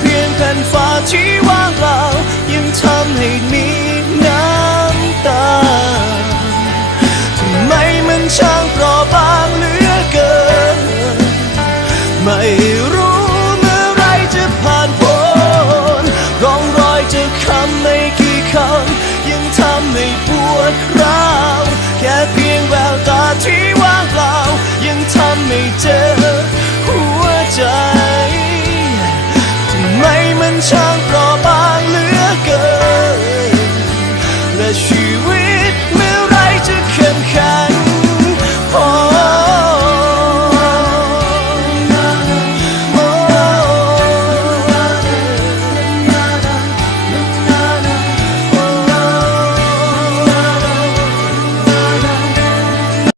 เพียงแผ่นฟ้าที่ว่างเปล่า ยังทำให้มีน้ำตาทำไมมันช่างเปราะบางเหลือเกิน ไม่รู้เมื่อไรจะผ่านพ้นร่องรอยจะคำไม่กี่คำยังทำให้ปวดร้าว แค่เพียงแววตาที่ว่างเปล่า ยังทำให้เจ็ 虚伪。